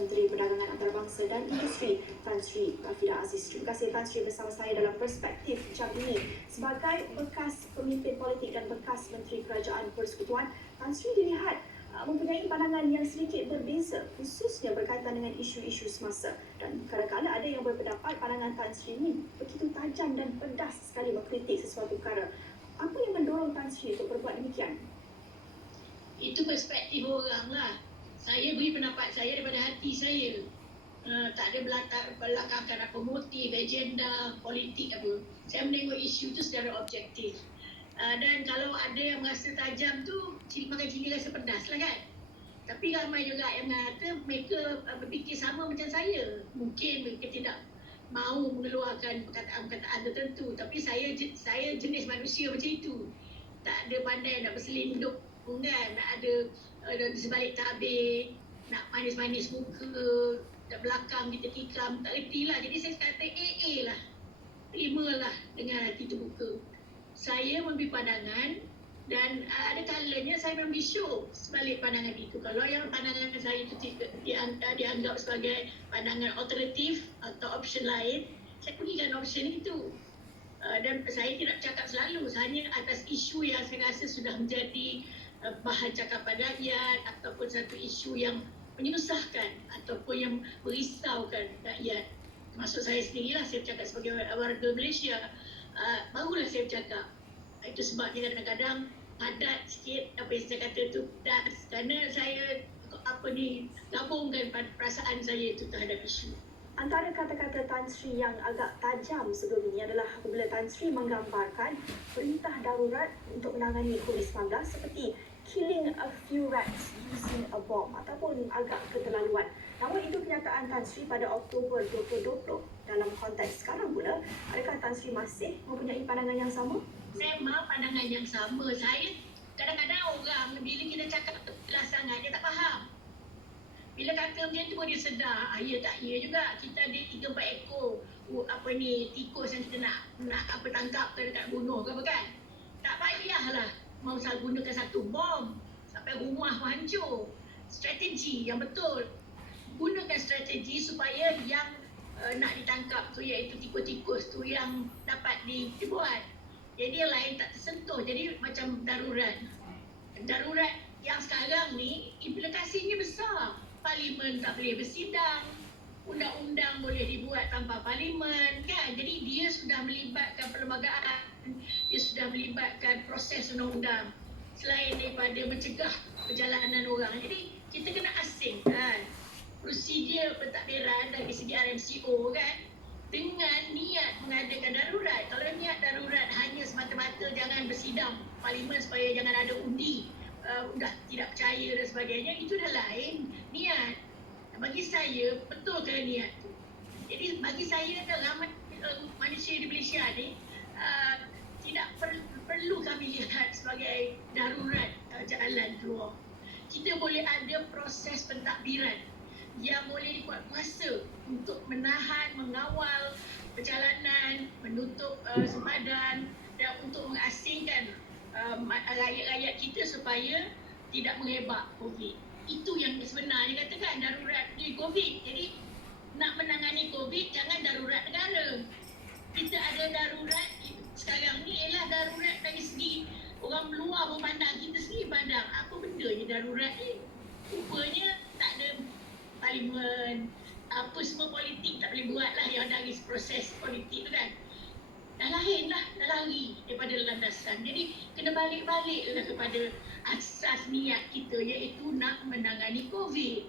Menteri Perdagangan Antarabangsa dan Industri Tan Sri Rafidah Aziz. Terima kasih Tan Sri bersama saya dalam perspektif jam ini. Sebagai bekas pemimpin politik dan bekas Menteri Kerajaan Persekutuan, Tan Sri dilihat mempunyai pandangan yang sedikit berbeza, khususnya berkaitan dengan isu-isu semasa. Dan kadang-kadang ada yang berpendapat pandangan Tan Sri ini begitu tajam dan pedas sekali mengkritik sesuatu perkara. Apa yang mendorong Tan Sri untuk berbuat demikian? Itu perspektif orang lah. Saya beri pendapat saya daripada hati saya. Tak ada belakangkan apa motif, agenda, politik apa. Saya menengok isu tu secara objektif. Dan kalau ada yang merasa tajam tu, makan cili rasa pedas lah kan. Tapi ramai juga yang mengata mereka berfikir sama macam saya. Mungkin mereka tidak mahu mengeluarkan perkataan-perkataan tertentu. Tapi saya jenis manusia macam itu. Tak ada pandai nak berselindung kan, nak ada di sebalik tabir, nak manis-manis muka, kat belakang kita tikam, tak reti lah. Jadi saya kata AA lah, terimalah dengan hati terbuka. Saya memberi pandangan dan ada kalanya saya memberi show sebalik pandangan itu. Kalau yang pandangan saya itu dianggap sebagai pandangan alternatif atau option lain, saya berikan option itu. Dan saya tidak cakap selalu, hanya atas isu yang saya rasa sudah menjadi bahan cakapan rakyat ataupun satu isu yang menyusahkan ataupun yang merisaukan rakyat. Termasuk saya sendirilah, saya bercakap sebagai warga Malaysia, barulah saya bercakap. Itu sebabnya kadang-kadang padat sikit apa yang saya kata tu, dan kerana saya gabungkan perasaan saya itu terhadap isu. Antara kata-kata Tan Sri yang agak tajam sebelum ini adalah apabila Tan Sri menggambarkan perintah darurat untuk menangani COVID-19 seperti killing a few rats using a bomb ataupun agak keterlaluan. Namun itu kenyataan Tan Sri pada Oktober 2020. Dalam konteks sekarang pula, adakah Tan Sri masih mempunyai pandangan yang sama? Saya mahu pandangan yang sama. Saya kadang-kadang orang bila kita cakap telah sangat dia tak faham. Bila kata macam tu dia sedar, ya tak ya juga. Kita ada 3-4 ekor tikus yang kita nak tangkap ke dekat bunuh ke apa kan. Tak payahlah mau gunakan satu bom sampai rumah hancur. Strategi yang betul. Gunakan strategi supaya yang nak ditangkap tu iaitu tikus-tikus tu yang dapat dibuat. Jadi yang lain tak tersentuh. Jadi macam darurat. Darurat yang sekarang ni implikasinya besar. Parlimen tak boleh bersidang, undang-undang boleh dibuat tanpa parlimen kan. Jadi dia sudah melibatkan perlembagaan, dia sudah melibatkan proses undang-undang selain daripada mencegah perjalanan orang. Jadi kita kena asing kan prosedur pentadbiran dari segi RMCO kan, dengan niat mengadakan darurat. Kalau niat darurat hanya semata-mata jangan bersidang parlimen supaya jangan ada undi, dah tidak percaya dan sebagainya, itu dah lain niat. Bagi saya betulkan niat tu. Jadi bagi saya dalam manusia di Malaysia ni tidak perlu kami lihat sebagai darurat jalan keluar. Kita boleh ada proses pentadbiran yang boleh dibuat kuasa untuk menahan, mengawal perjalanan, menutup sempadan dan untuk mengasingkan rakyat-rakyat kita supaya tidak mengebak COVID. Itu yang sebenarnya katakan darurat di COVID. Jadi nak menangani COVID jangan darurat negara. Kita ada darurat sekarang ni ialah darurat dari segi orang luar memandang, kita sendiri pandang apa benda je darurat ni. Rupanya tak ada parlimen, apa semua politik tak boleh buat lah yang dari proses politik tu kan. Dah lain lah, dah lari daripada landasan. Jadi kena balik-balik lah kepada asas niat kita iaitu nak menangani COVID.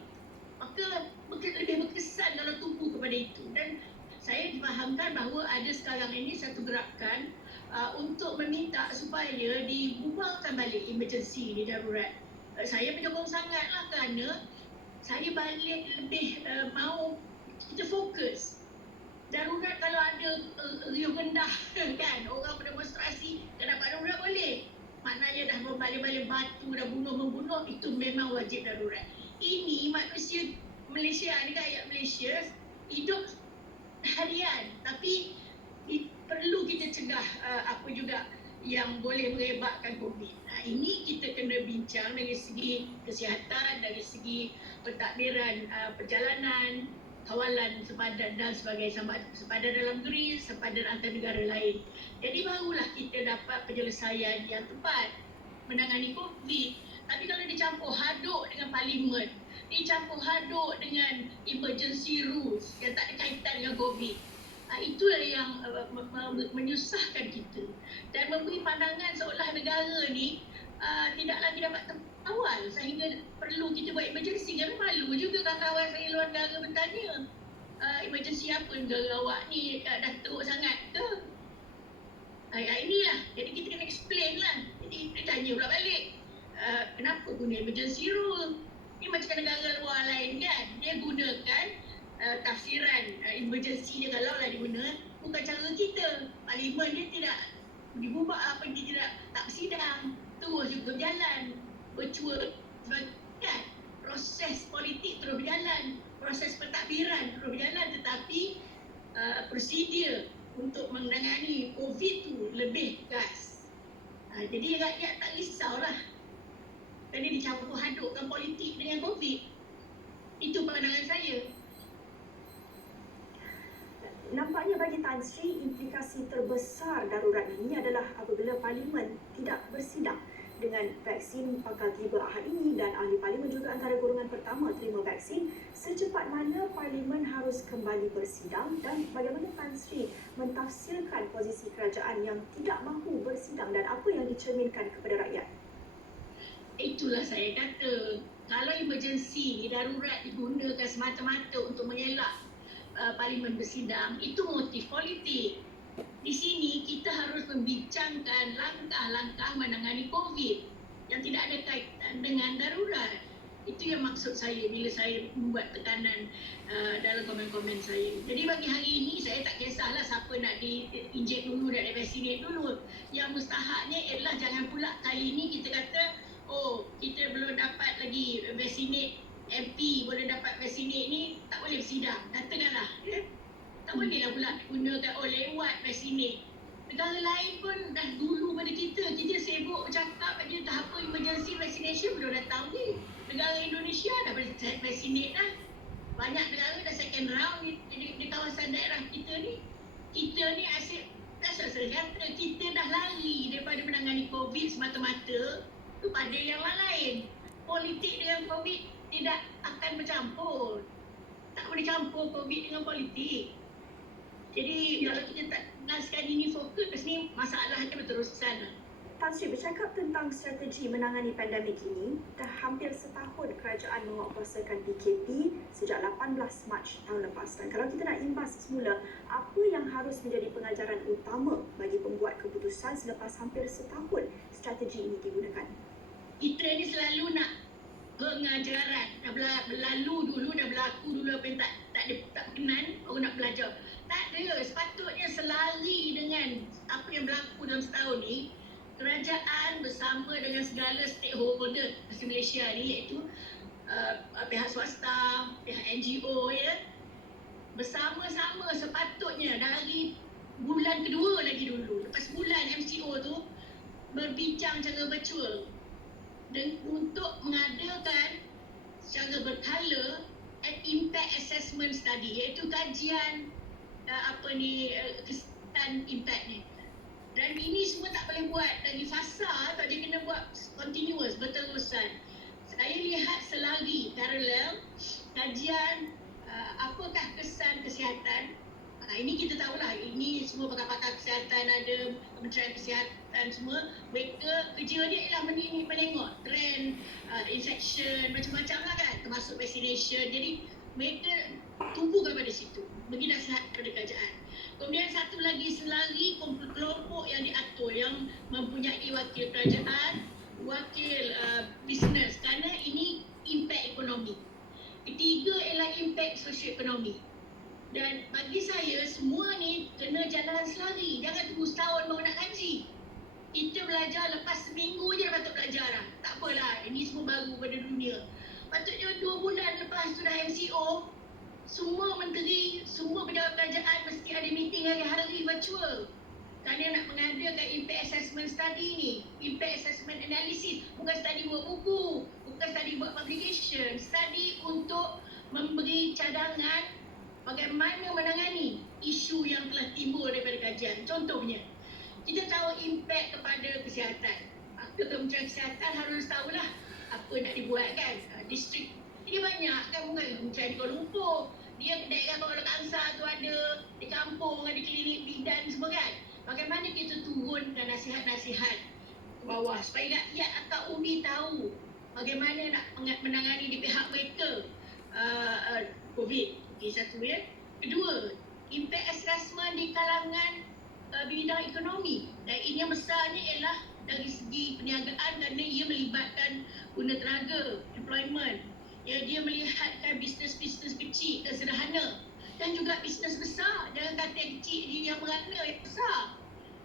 Maka lebih berkesan kalau tumpu kepada itu. Dan saya difahamkan bahawa ada sekarang ini satu gerakan untuk meminta supaya dibubarkan balik emergency ni darurat. Saya menyokong sangat lah kerana saya balik lebih mahu kita fokus. Darurat kalau ada riuh rendah kan, orang berdemonstrasi tak dapat darurat boleh. Maknanya dah membalik-balik batu, dah membunuh, itu memang wajib darurat. Ini manusia Malaysia ni, rakyat Malaysia hidup harian. Tapi perlu kita cegah yang boleh mengebakkan COVID. Ini kita kena bincang dari segi kesihatan, dari segi pentadbiran perjalanan, kawalan sepadan dan sebagainya, sepadan dalam negeri, sepadan antar negara lain. Jadi barulah kita dapat penyelesaian yang tepat menangani COVID. Tapi kalau dicampur haduk dengan parlimen, dicampur haduk dengan emergency rules yang tak ada kaitan dengan COVID, itulah yang menyusahkan kita dan memberi pandangan seolah negara ni tidak lagi dapat awal sehingga perlu kita buat emergency. Kami malu juga kawan-kawan saya luar negara bertanya, emergency apa negara awak ni, dah teruk sangat ke? Inilah, jadi kita kena explain lah. Jadi dia tanya pula balik, kenapa guna emergency rule? Ni macam negara luar lain kan, dia gunakan tafsiran emergency dia kalau lah diguna, bukan cara kita. Parlimen dia tidak dibuka, dia tidak tak bersidang, terus juga berjalan, virtual kan. Proses politik terus berjalan, proses pentadbiran terus berjalan, tetapi prosedur untuk menangani COVID tu lebih gas. Jadi rakyat tak risaulah. Tadi dicampur hadukkan politik dengan COVID. Itu pandangan saya. Nampaknya bagi Tan Sri, implikasi terbesar darurat ini adalah apabila Parlimen tidak bersidang dengan vaksin bakal tiba Ahad ini dan ahli Parlimen juga antara golongan pertama terima vaksin. Secepat mana Parlimen harus kembali bersidang dan bagaimana Tan Sri mentafsirkan posisi kerajaan yang tidak mahu bersidang dan apa yang dicerminkan kepada rakyat? Itulah saya kata, kalau emergency darurat digunakan semata-mata untuk mengelak Parlimen bersidang, itu motif politik. Di sini kita harus membincangkan langkah-langkah menangani COVID yang tidak ada kaitan dengan darurat. Itu yang maksud saya bila saya membuat tekanan dalam komen-komen saya. Jadi bagi hari ini saya tak kisahlah siapa nak di-inject dulu, nak di-vaccinate dulu. Yang mustahaknya ialah jangan pula kali ini kita kata, oh kita belum dapat lagi vaccinate, MP boleh dapat vaccinate ni, tak boleh bersidang. Katakanlah, ya? Tak boleh lah pula gunakan lewat vaccinate. Negara lain pun dah dulu pada kita sibuk bercakap aja tahap emergency vaccination belum datang ni. Negara Indonesia dah boleh vaccinate dah. Banyak negara dah second round di kawasan daerah kita ni. Kita ni asyik, saya kata kita dah lari daripada menangani COVID semata-mata kepada yang lain. Politik dengan COVID tidak akan bercampur. Tak boleh campur COVID dengan politik. Jadi kalau kita tak kenalkan ini fokus ni, masalahnya berterusan. Tan Sri, bercakap tentang strategi menangani pandemik ini, dah hampir setahun kerajaan menguatkuasakan PKP sejak 18 Mac tahun lepas. Dan kalau kita nak imbas semula, apa yang harus menjadi pengajaran utama bagi pembuat keputusan selepas hampir setahun strategi ini digunakan? Kita ni selalu nak pengajaran, dah berlalu dulu, dah berlaku dulu apa yang tak berkenan, baru nak belajar. Tak ada, sepatutnya selari dengan apa yang berlaku dalam setahun ni, kerajaan bersama dengan segala stakeholder di Malaysia ni, iaitu pihak swasta, pihak NGO, ya, bersama-sama sepatutnya dari bulan kedua lagi dulu, lepas bulan MCO tu, berbincang secara virtual dan untuk mengadakan secara berkala impact assessment study, iaitu kajian kesan impact ni. Dan ini semua tak boleh buat dari fasa, tak dia kena buat continuous, berterusan. Saya lihat selagi paralel kajian apakah kesan kesihatan. Ini kita tahulah, ini semua pakar-pakar kesihatan ada, Kementerian Kesihatan semua, mereka kerja dia ialah menengok trend infection macam-macam lah kan, termasuk vaccination. Jadi mereka tumpukan pada situ, bagi nasihat kepada kerajaan. Kemudian satu lagi selari kelompok yang diatur, yang mempunyai wakil kerajaan, wakil bisnes, kerana ini impact ekonomi. Ketiga ialah impact sosioekonomi. Dan bagi saya, semua ni kena jalan selari. Jangan tunggu setahun baru nak kaji. Kita belajar lepas seminggu je dah patut belajar dah. Tak apalah, ini semua baru pada dunia. Patutnya 2 bulan lepas tu dah MCO, semua menteri, semua pejabat kerajaan mesti ada meeting hari-hari virtual. Kerana nak mengadakan impact assessment study ni, impact assessment analysis, bukan study buat buku, bukan study buat publication, study untuk memberi cadangan bagaimana menangani isu yang telah timbul daripada kajian. Contohnya, kita tahu impact kepada kesihatan. Kementerian Kesihatan harus tahulah apa nak dibuat kan. Distrik dia banyak kan, bukan Kementerian Kuala Lumpur. Dia kedai kalau kansa tu ada, di kampung ada klinik bidan semua kan. Bagaimana kita turunkan nasihat-nasihat ke bawah supaya rakyat atau umbi tahu bagaimana nak menangani di pihak mereka COVID. Okay, satu ya. Kedua, impact assessment di kalangan bidang ekonomi. Dan ini yang besarnya ialah dari segi perniagaan kerana ia melibatkan guna tenaga, employment. Ya, dia melihatkan bisnes-bisnes kecil dan sederhana dan juga bisnes besar. Jangan kata yang kecil dia yang merana, yang besar.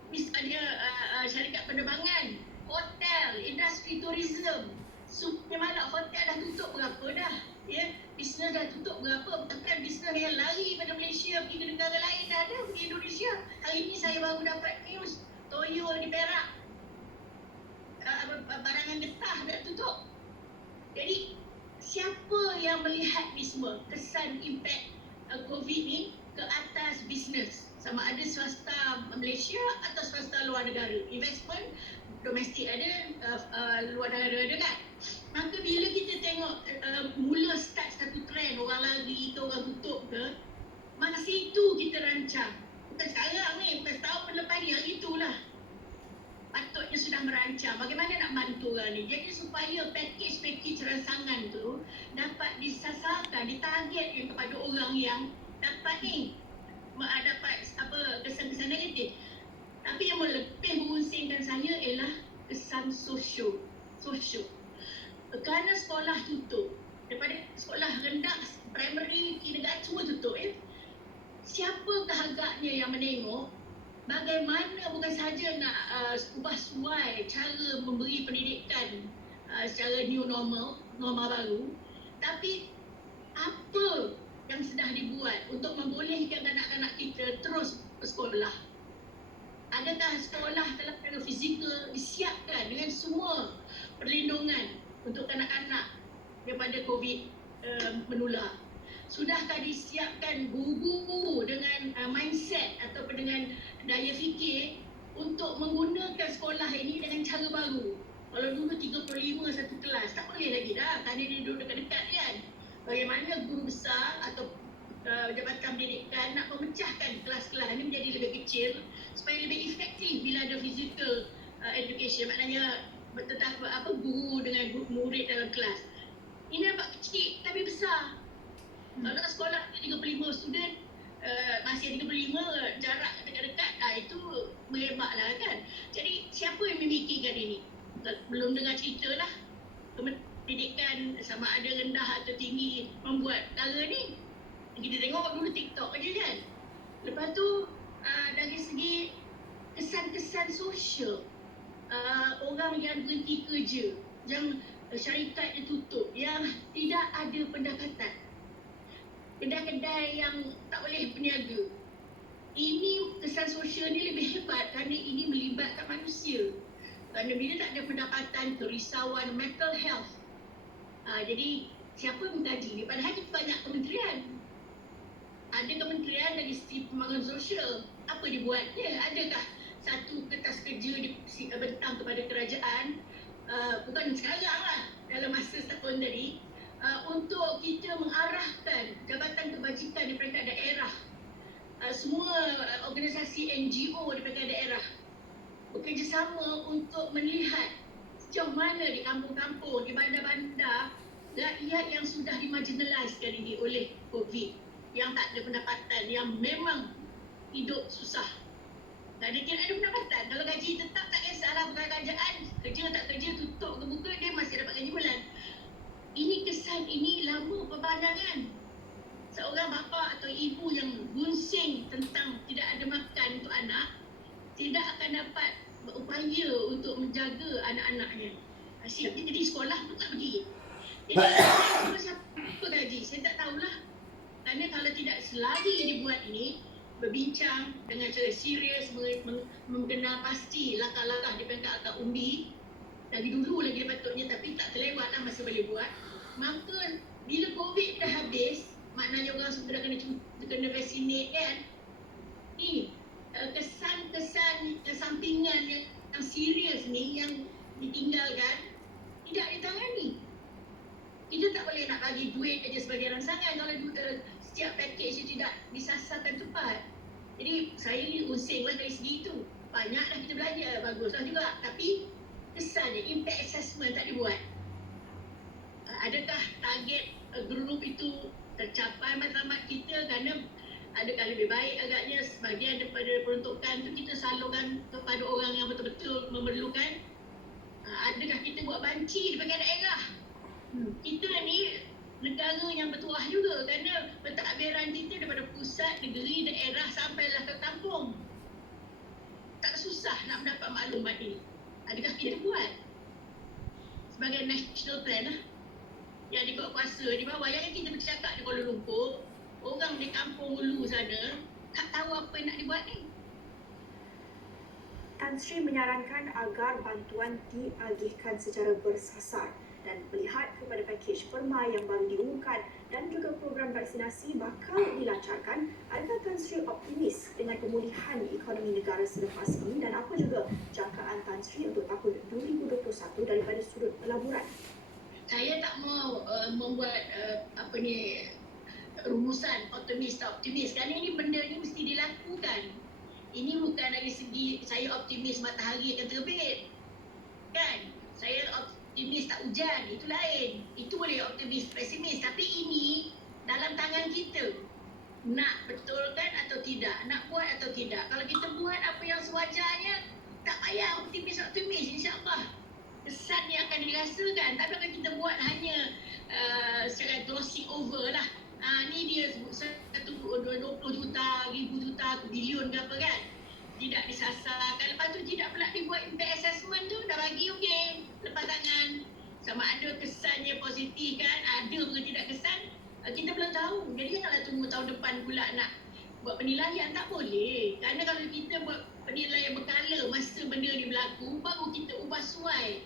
Misalnya syarikat penerbangan, hotel, industri tourism. Semuanya malam hotel dah tutup berapa dah? Ya, bisnes dah tutup berapa? Bahkan bisnes yang lari pada Malaysia pergi ke negara lain dah ada pergi Indonesia. Hari ini saya baru dapat news Toyo di Perak, barangan getah dah tutup. Jadi siapa yang melihat ni semua kesan impact COVID ni ke atas bisnes, sama ada swasta Malaysia atau swasta luar negara? Investment domestik ada, luar negara ada kan? Maka bila kita tengok mula start satu trend orang lari ke orang tutup ke, masa itu kita rancang. Bukan sekarang ni, bukan setahun lepas ni, hari itulah patutnya sudah merancang bagaimana nak bantu orang ni. Jadi supaya package rangsangan tu dapat disasarkan, ditargetkan kepada orang yang dapat ni, dapat kesan-kesan negatif. Tapi yang lebih merunsingkan saya ialah kesan sosio. Kerana sekolah tutup, daripada sekolah rendah, primary, kindergarten semua tutup ya. Siapakah agaknya yang menengok bagaimana bukan sahaja nak ubah suai cara memberi pendidikan secara new normal baru, tapi apa yang sudah dibuat untuk membolehkan anak-anak kita terus bersekolah? Adakah sekolah dalam cara fizikal disiapkan dengan semua perlindungan untuk anak-anak daripada COVID menular? Sudahkah disiapkan guru-guru dengan mindset ataupun dengan daya fikir untuk menggunakan sekolah ini dengan cara baru? Kalau dulu 35 satu kelas, tak boleh lagi dah kerana dia duduk dekat-dekat kan. Bagaimana guru besar atau jabatan pendidikan nak memecahkan kelas-kelas ini menjadi lebih kecil supaya lebih efektif bila ada physical education, maknanya tentang guru dengan murid dalam kelas. Ini nampak kecil tapi besar. Kalau sekolah 35 student, masih 35 jarak dekat-dekat, itu merebaklah kan. Jadi siapa yang memikirkan ini? Belum dengar cerita lah pendidikan sama ada rendah atau tinggi membuat perkara ni. Kita tengok dulu TikTok aja kan. Lepas tu dari segi kesan-kesan sosial, orang yang berhenti kerja, yang syarikat ditutup, yang tidak ada pendapatan, kedai-kedai yang tak boleh berniaga. Ini kesan sosial ni lebih hebat kerana ini melibatkan manusia. Kerana bila tak ada pendapatan, kerisauan, mental health. Jadi siapa mengkaji ni? Padahal itu banyak kementerian. Ada kementerian dari segi pembangunan sosial. Apa dibuatnya? Adakah satu kertas kerja dibentang kepada kerajaan? Bukan sekarang lah, dalam masa setahun tadi, untuk kita mengarahkan Jabatan Kebajikan di peringkat daerah, semua organisasi NGO di peringkat daerah bekerjasama untuk melihat sejauh mana di kampung-kampung, di bandar-bandar, rakyat yang sudah dimarginaliskan ini oleh COVID, yang tak ada pendapatan, yang memang hidup susah. Dan dia tidak ada pendapatan. Kalau gaji tetap tak kisahlah, bukan kerajaan, kerja tak kerja, tutup ke buka, dia masih dapat gaji bulan. Ini kesan ini lama pemandangan. Seorang bapa atau ibu yang gunsing tentang tidak ada makan untuk anak, tidak akan dapat berupaya untuk menjaga anak-anaknya. Asyik jadi sekolah pun tak pergi. Jadi siapa gaji? Saya tak tahulah. Kerana kalau tidak selagi dibuat ini, berbincang dengan cara serius, mengenal pasti langkah-langkah di peringkat akar umbi. Dari dulu lagi patutnya, tapi tak terlewat lah, masih boleh buat. Maka bila COVID dah habis, maknanya orang sudah kena vaccinate kan. Ni kesan-kesan kesampingan yang serius ni yang ditinggalkan tidak ditangani. Kita tak boleh nak bagi duit aja sebagai rangsangan kalau setiap package itu tidak disasarkan tepat. Jadi saya ni unsing lah dari segi itu. Banyak dah kita belajar, baguslah juga. Tapi kesannya impact assessment tak dibuat. Adakah target grup itu tercapai matlamat kita, kerana adakah lebih baik agaknya sebahagian daripada peruntukan tu kita salurkan kepada orang yang betul-betul memerlukan. Adakah kita buat banci di bahagian daerah? Kita ni negara yang bertuah juga, kerana pentadbiran kita daripada pusat, negeri, daerah sampailah ke kampung. Tak susah nak mendapat maklumat ini. Adakah kita buat sebagai national plan lah yang dikot kuasa di bawah? Yang kita bercakap di Kuala Lumpur, orang di kampung hulu sana tak tahu apa yang nak dibuat ni. Tan Sri menyarankan agar bantuan diagihkan secara bersasar dan melihat kepada pakej perma yang baru diumumkan dan juga program vaksinasi bakal dilancarkan, adakah Tan Sri optimis dengan pemulihan ekonomi negara selepas ini, dan apa juga jangkaan Tan Sri untuk tahun 2021 daripada sudut pelaburan? Saya tak mau membuat rumusan optimis tak optimis, kerana ini benda ni mesti dilakukan. Ini bukan dari segi saya optimis matahari akan terbit, kan? Saya optimis tak hujan, itu lain. Itu boleh optimis pesimis, tapi ini dalam tangan kita. Nak betulkan atau tidak, nak buat atau tidak. Kalau kita buat apa yang sewajarnya, tak payah optimis, insya-Allah kesan yang akan dirasakan. Tapi kalau kita buat hanya secara glossing over lah, ni dia 20 juta, ribu juta, bilion ke apa kan, tidak disasarkan. Lepas tu tidak pula dibuat impact assessment tu, dah bagi okey, lepas tangan. Sama ada kesannya positif kan, ada ke tidak kesan, kita belum tahu. Jadi janganlah tunggu tahun depan pula nak buat penilaian, tak boleh. Kerana kalau kita buat penilaian berkala masa benda ni berlaku, baru kita ubah suai.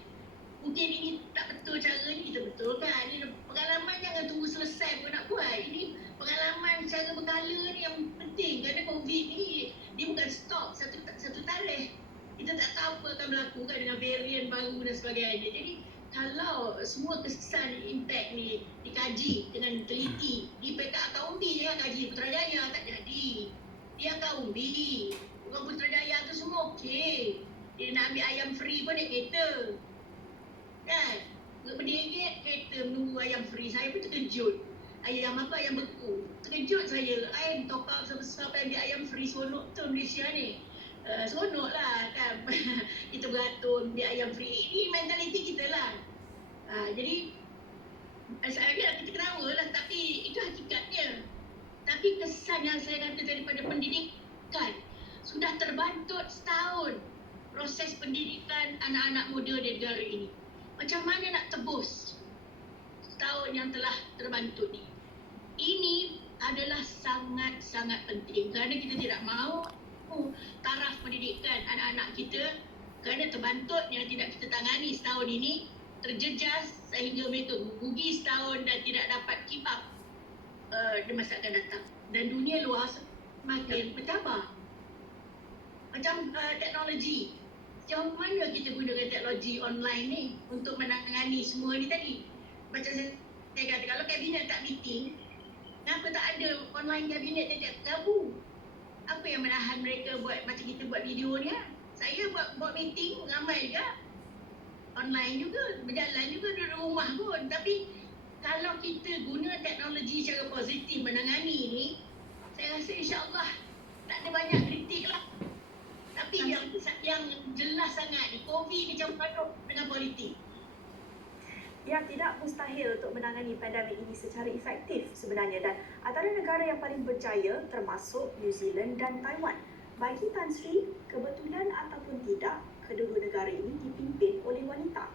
Mungkin ini tak betul cara ni, kita betulkan. Ini pengalaman, jangan tunggu selesai pun nak buat. Ini pengalaman cara berkala ni yang penting, kerana COVID ni dia bukan stop satu tarikh. Kita tak tahu apa akan berlaku kan dengan varian baru dan sebagainya. Jadi kalau semua kesan impact ni dikaji dengan teliti di peringkat akar umbi, jangan kaji Putrajaya, tak jadi. Di akar umbi, orang Putrajaya tu semua okey. Dia nak ambil ayam free pun naik kereta, kan? Berderet kereta menunggu ayam free. Saya pun terkejut. Ayam apa? Ayam beku. Terkejut saya. Ayam top up sebesar ambil ayam free. Seronok tu Malaysia ni. Seronok lah kan. Kita beratur ambil ayam free. Ini mentaliti kita lah. Jadi saya kira kita ketawa lah, tapi itu hakikatnya. Tapi kesan yang saya kata daripada pendidikan, sudah terbantut setahun proses pendidikan anak-anak muda di negara ini. Macam mana nak tebus setahun yang telah terbantut ni? Ini adalah sangat-sangat penting, kerana kita tidak mahu taraf pendidikan anak-anak kita kerana terbantut yang tidak kita tangani setahun ini terjejas sehingga mereka rugi setahun dan tidak dapat keep up di masa akan datang. Dan dunia luar semakin bertambah. Macam teknologi, sejauh mana kita gunakan teknologi online ni untuk menangani semua ni tadi? Macam saya kata, kalau kabinet tak meeting, kenapa tak ada online kabinet dia tak gabung? Apa yang menahan mereka buat macam kita buat video ni lah? Saya buat meeting ramai juga, online juga, berjalan juga di rumah pun. Tapi kalau kita guna teknologi secara positif menangani ni, saya rasa insya-Allah tak ada banyak kritik lah. Tapi yang jelas sangat ni, COVID ni campur aduk dengan politik. Ya, tidak mustahil untuk menangani pandemik ini secara efektif sebenarnya, dan antara negara yang paling berjaya termasuk New Zealand dan Taiwan. Bagi Tan Sri, kebetulan ataupun tidak, kedua negara ini dipimpin oleh wanita.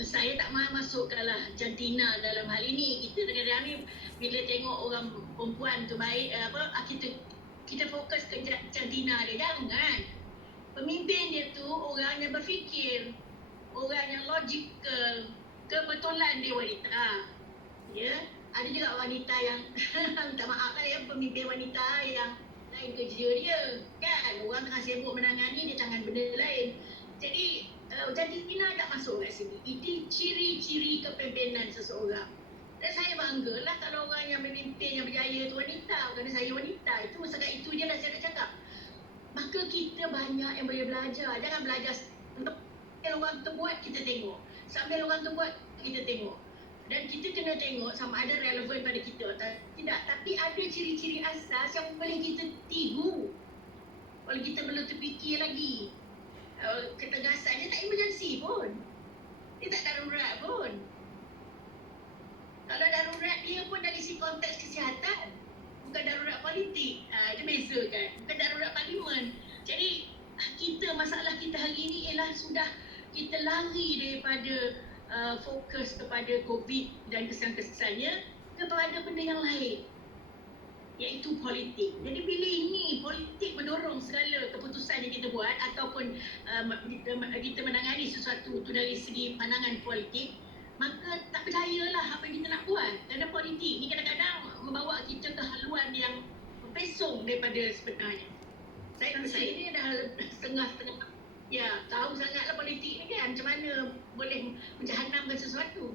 Saya tak mahu masukkanlah jantina dalam hal ini. Kita negara ni bila tengok orang perempuan tu baik, kita kita fokus ke jantina dia. Jangan. Pemimpin dia tu orang yang berfikir, orang yang logikal, kebetulan dia wanita. Ya, ada juga wanita yang minta maaf lah ya, pemimpin wanita yang lain kerja dia kan, orang tengah sibuk menangani, dia tangan benda lain. Jadi jantina tak masuk kat sini. Itu ciri-ciri kepimpinan seseorang. Dan saya banggalah kalau orang yang memimpin yang berjaya tu wanita, kerana saya wanita. Itu setakat itu je lah saya nak cakap. Maka kita banyak yang boleh belajar. Jangan belajar untuk orang tu buat, kita tengok. Sambil orang tu buat, kita tengok. Dan kita kena tengok sama ada relevan pada kita atau tidak. Tapi ada ciri-ciri asas yang boleh kita tiru. Kalau kita belum terfikir lagi. Ketegasan dia tak emergency pun. Dia tak darurat pun. Kalau darurat dia pun dari si konteks kesihatan. Bukan darurat politik. Itu beza kan. Bukan darurat parlimen. Jadi masalah kita hari ini ialah sudah kita lari daripada fokus kepada COVID dan kesan-kesannya kepada benda yang lain, iaitu politik. Jadi bila ini politik mendorong segala keputusan yang kita buat ataupun kita menangani sesuatu itu dari segi pandangan politik, maka tak percayalah apa yang kita nak buat. Kerana politik ni kadang-kadang membawa kita ke haluan yang pesong daripada sebenarnya. Saya ni dah setengah-setengah tahu sangatlah politik ni kan, macam mana boleh menjahanamkan sesuatu.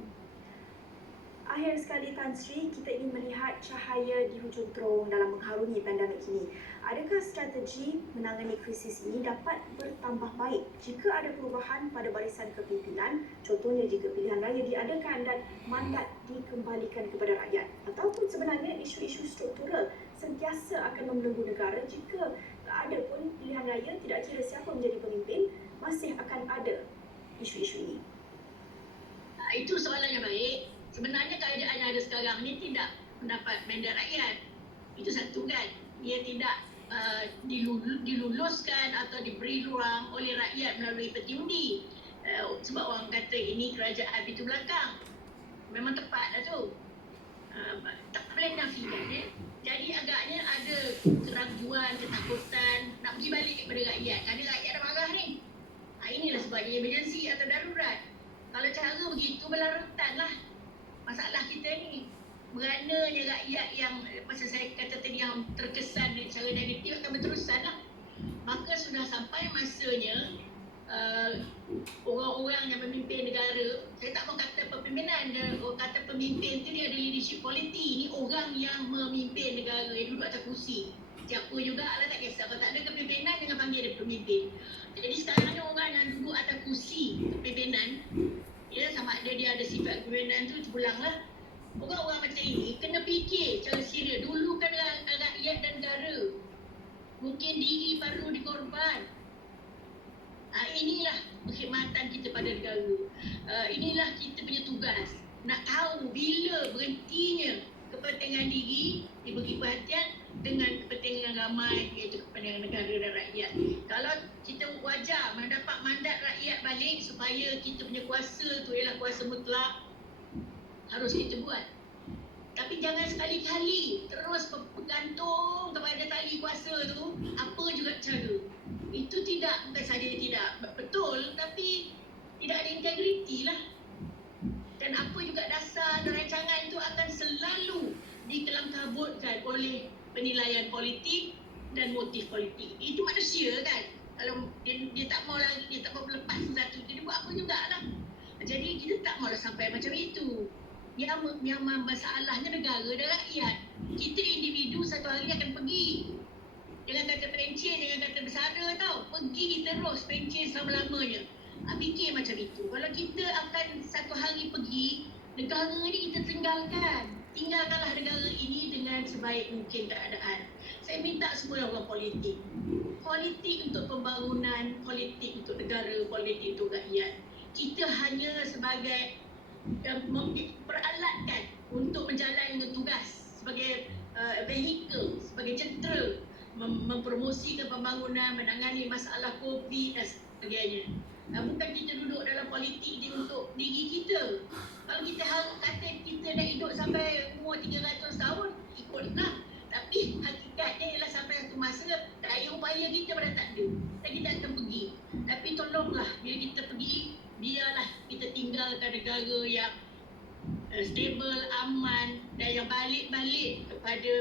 Akhir sekali Tan Sri, kita ingin melihat cahaya di hujung terowong dalam mengharungi pandemik ini. Adakah strategi menangani krisis ini dapat bertambah baik jika ada perubahan pada barisan kepimpinan, contohnya jika pilihan raya diadakan dan mandat dikembalikan kepada rakyat, ataupun sebenarnya isu-isu struktural sentiasa akan membelenggu negara jika ada pun pilihan raya, tidak kira siapa menjadi pemimpin, masih akan ada isu-isu ini? Itu soalan yang baik. Sebenarnya keadaan yang ada sekarang ni tidak mendapat mandat rakyat. Itu satu kan. Dia tidak diluluskan atau diberi ruang oleh rakyat melalui peti undi. Sebab orang kata ini kerajaan pintu belakang. Memang tepat lah tu. Tak boleh nafikan ya. Jadi agaknya ada keraguan, ketakutan nak pergi balik kepada rakyat. Kerana rakyat dah marah ni. Inilah sebabnya emergency atau darurat. Kalau cara begitu berlarutan lah masalah kita ni. Berananya rakyat yang macam saya kata tadi yang terkesan secara negatif akan berterusan lah. Maka sudah sampai masanya orang-orang yang memimpin negara, saya tak mau kata pepimpinan, orang kata pemimpin tu dia ada leadership quality. Ni orang yang memimpin negara, yang duduk atas kursi. Siapa jugalah, tak kisah. Kalau tak ada kepimpinan, jangan panggil dia pemimpin. Jadi sekarang ni orang yang duduk atas kursi kepimpinan, ya, sama ada dia ada sifat kepimpinan tu, terpulanglah. Orang-orang macam ini kena fikir secara serius. Dulu kan rakyat dan negara. Mungkin diri baru dikorban. Inilah perkhidmatan kita pada negara. Inilah kita punya tugas. Nak tahu bila berhentinya kepentingan diri diberi perhatian dengan kepentingan ramai, iaitu kepentingan negara dan rakyat. Kalau kita wajar mendapat mandat rakyat balik supaya kita punya kuasa tu ialah kuasa mutlak, harus kita buat. Tapi jangan sekali-kali terus bergantung kepada tali kuasa tu, apa juga cara. Itu tidak, bukan saja tidak betul, tapi tidak ada integriti lah. Dan apa juga dasar dan rancangan itu akan selalu dikelam-kabutkan oleh penilaian politik dan motif politik. Itu manusia kan. Kalau dia tak mau lagi, dia tak mau lepas satu, dia buat apa jugalah. Jadi kita tak maulah sampai macam itu. Yang masalahnya negara dan rakyat. Kita individu satu hari akan pergi. Jangan kata pencen, jangan kata bersara tau. Pergi terus pencen selama-lamanya. Fikir macam itu. Kalau kita akan satu hari pergi, negara ni kita tinggalkan. Tinggalkanlah negara ini dengan sebaik mungkin keadaan. Saya minta semua orang politik. Politik untuk pembangunan, politik untuk negara, politik untuk rakyat. Kita hanya sebagai peralatkan untuk menjalankan tugas sebagai vehikel, sebagai jentera mempromosikan pembangunan, menangani masalah COVID dan sebagainya. Bukan kita duduk dalam politik ni untuk diri kita. Kalau kita kata kita nak hidup sampai umur 300 tahun, ikutlah. Tapi hakikatnya ialah sampai satu masa upaya kita pada tak ada. Dan kita akan pergi. Tapi tolonglah bila kita pergi, biarlah kita tinggalkan negara yang stable, aman dan yang balik-balik kepada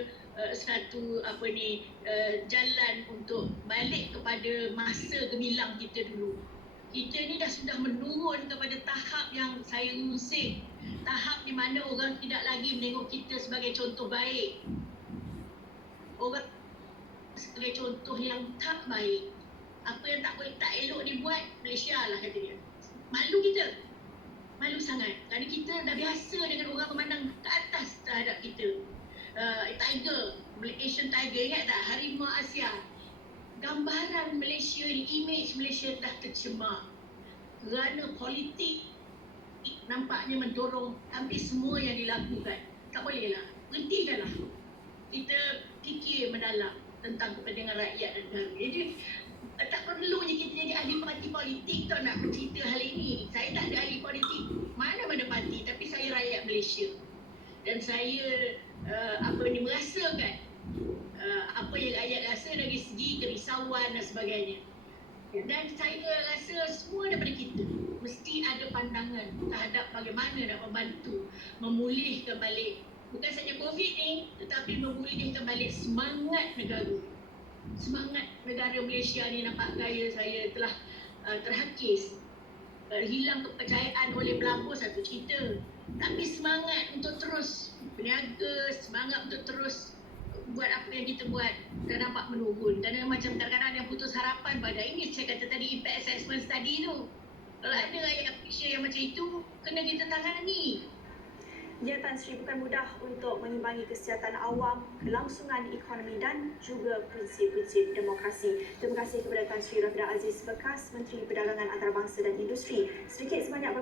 satu jalan untuk balik kepada masa gemilang kita dulu. Kita ni sudah menurun kepada tahap yang saya rusik. Tahap di mana orang tidak lagi menengok kita sebagai contoh baik. Orang sebagai contoh yang tak baik. Apa yang tak elok dibuat, Malaysia lah kata dia. Malu kita. Malu sangat. Kerana kita dah biasa dengan orang memandang ke atas terhadap kita. Tiger, Asian tiger, ingat tak? Harimau Asia. Gambaran Malaysia ni, image Malaysia dah tercemar. Kerana politik nampaknya mendorong hampir semua yang dilakukan. Tak bolehlah. Berhenti dah lah. Kita fikir mendalam tentang kepentingan rakyat dan negara. Jadi, tak perlunya kita jadi ahli parti politik tau nak bercerita hal ini. Saya tak ada ahli politik mana-mana parti, tapi saya rakyat Malaysia. Dan saya merasakan apa yang rakyat rasa dari segi kerisauan dan sebagainya. Dan saya rasa semua daripada kita mesti ada pandangan terhadap bagaimana nak membantu memulihkan balik bukan saja COVID ni, tetapi memulihkan balik semangat negara. Semangat negara Malaysia ni nampak gaya saya telah terhakis. Hilang kepercayaan oleh pelabur satu cerita. Tapi semangat untuk terus berniaga, semangat untuk terus buat apa yang kita buat dan nampak menurun. Dan macam kadang-kadang yang putus harapan pada ini saya kata tadi impact assessment study tu. Kalau ada rakyat Malaysia yang macam itu, kena kita tangani. Ya, Tan Sri, bukan mudah untuk mengimbangi kesihatan awam, kelangsungan ekonomi dan juga prinsip-prinsip demokrasi. Terima kasih kepada Tan Sri Rafidah Aziz, bekas Menteri Perdagangan Antarabangsa dan Industri. Sedikit sebanyak